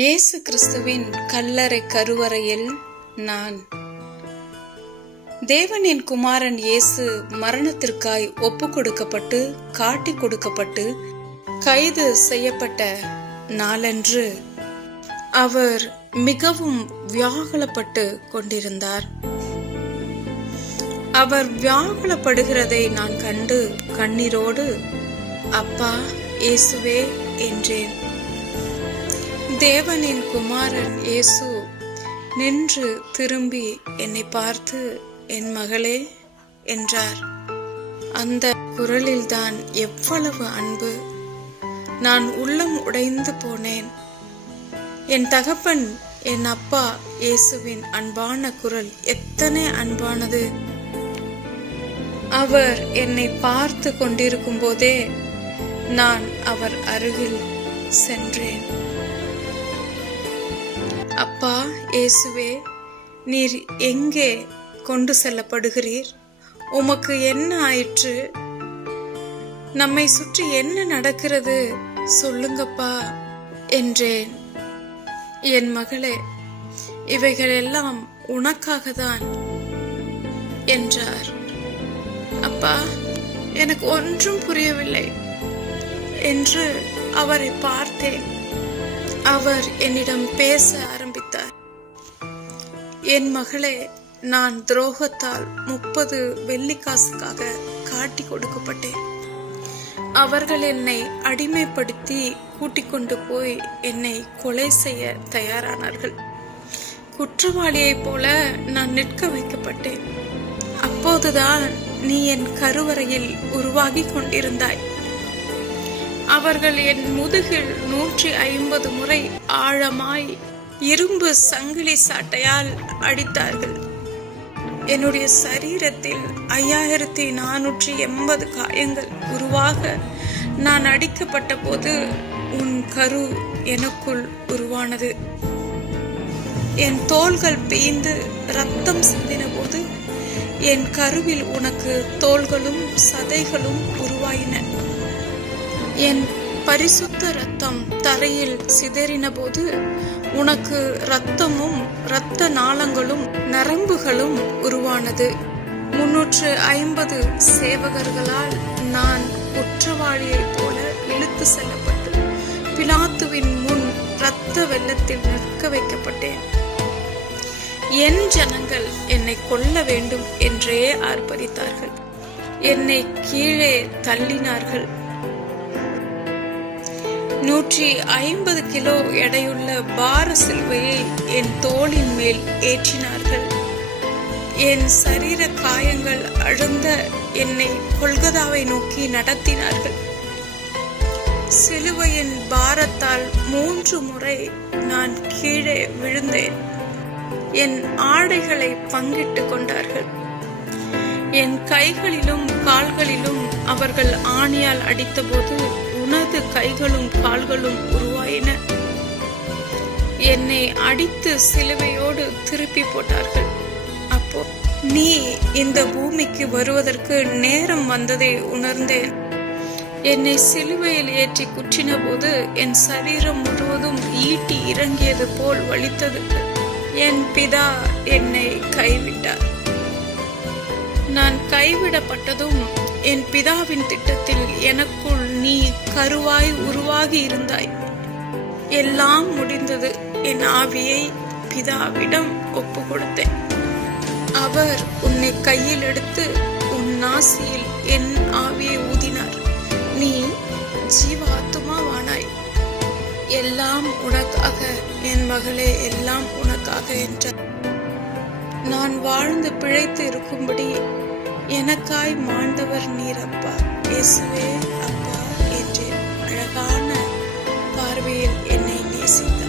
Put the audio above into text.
இயேசு கிறிஸ்துவின் கல்லறை கருவறையில் நான். தேவனின் குமாரன் இயேசு மரணத்திற்காய் ஒப்பு கொடுக்கப்பட்டு காட்டி கொடுக்கப்பட்டு கைது செய்யப்பட்ட நாளன்று அவர் மிகவும் வியாகுலப்பட்டு கொண்டிருந்தார். அவர் வியாகுலப்படுகிறதை நான் கண்டு கண்ணீரோடு, அப்பா இயேசுவே என்றேன். தேவனின் குமாரன் இயேசு நின்று திரும்பி என்னை பார்த்து, என் மகளே என்றார். அந்த குரலில்தான் எவ்வளவு அன்பு! நான் உள்ளம் உடைந்து போனேன். என் தகப்பன், என் அப்பா இயேசுவின் அன்பான குரல் எத்தனை அன்பானது! அவர் என்னை பார்த்து கொண்டிருக்கும் போதே நான் அவர் அருகில் சென்றேன். அப்பா இயேசுவே, நீர் எங்கே கொண்டு செல்லப்படுகிறீர்? உமக்கு என்ன ஆயிற்று? நம்மை சுற்றி என்ன நடக்கிறது? சொல்லுங்கப்பா என்றேன். என் மகளே, இவைகளெல்லாம் உனக்காகத்தான் என்றார். அப்பா, எனக்கு ஒன்றும் புரியவில்லை என்று அவரை பார்த்தேன். அவர் என்னிடம் பேச ஆரம்பித்தார். என் மகளே, நான் துரோகத்தால் 30 வெள்ளிக்காசுக்காக காட்டி கொடுக்கப்பட்டேன். அவர்கள் என்னை அடிமைப்படுத்தி கூட்டிக் கொண்டு போய் என்னை கொலை செய்ய தயாரானார்கள். குற்றவாளியைப் போல நான் நிற்க வைக்கப்பட்டேன். அப்போதுதான் நீ என் கருவறையில் உருவாகி கொண்டிருந்தாய். அவர்கள் என் முதுகில் 150 முறை ஆழமாய் இரும்பு சங்கிலி சாட்டையால் அடித்தார்கள். என்னுடைய சரீரத்தில் 5480 காயங்கள் உருவாக நான் அடிக்கப்பட்ட போது உன் கரு எனக்குள் உருவானது. என் தோள்கள் பீய்ந்து ரத்தம் சிந்தின போது என் கருவில் உனக்கு தோள்களும் சதைகளும் உருவாயின. என் பரிசுத்த இரத்தம் தரையில் சிதறின போது உனக்கு இரத்தமும் இரத்த நாளங்களும் நரம்புகளும் உருவானது. 350 சேவகர்களால் நான் குற்றவாளியைப் போல இழுத்து செல்லப்பட்டு பிலாத்துவின் முன் இரத்த வெள்ளத்தில் நிற்க வைக்கப்பட்டேன். என் ஜனங்கள் என்னை கொல்ல வேண்டும் என்றே ஆர்ப்பரித்தார்கள். என்னை கீழே தள்ளினார்கள். 150 கிலோ எடையுள்ள பார சிலுவையை என் தோளின் மேல் ஏற்றினார்கள். என் சரீர காயங்கள் அழுந்த என்னை கொல்கதாவை நோக்கி நடத்தினார்கள். சிலுவையின் பாரத்தால் 3 முறை நான் கீழே விழுந்தேன். என் ஆடைகளை பங்கிட்டு கொண்டார்கள். என் கைகளிலும் கால்களிலும் அவர்கள் ஆணியால் அடித்தபோது உனது கைகளும் கால்களும் உருவாயின. என்னை அடித்து சிலுவையோடு திருப்பி போட்டார்கள். அப்போ நீ இந்த பூமிக்கு வருவதற்கு நேரம் வந்ததை உணர்ந்தேன். என்னை சிலுவையில் ஏற்றி குற்றின போது என் சரீரம் முழுவதும் ஈட்டி இறங்கியது போல் வலித்தது. என் பிதா என்னை கைவிட்டார். நான் கைவிடப்பட்டதும் என் பிதாவின் திட்டத்தில் எனக்குள் நீ கருவாய் உருவாகி இருந்தாய். எல்லாம் முடிந்தது. என் ஆவியை பிதாவிடம் ஒப்பு கொடுத்தேன். அவர் உன்னை கையில் எடுத்து உன் நாசியில் என் ஆவியை ஊதினார். நீ ஜீவாத்துமாவானாய். எல்லாம் உனக்காக என் மகளே, எல்லாம் உனக்காக என்றார். நான் வாழ்ந்து பிழைத்து இருக்கும்படி எனக்காய் மாண்டவர் நீர் அப்பா இயேசுவே, அப்பா என்றேன். அழகான பார்வையில் என்னை நேசித்தார்.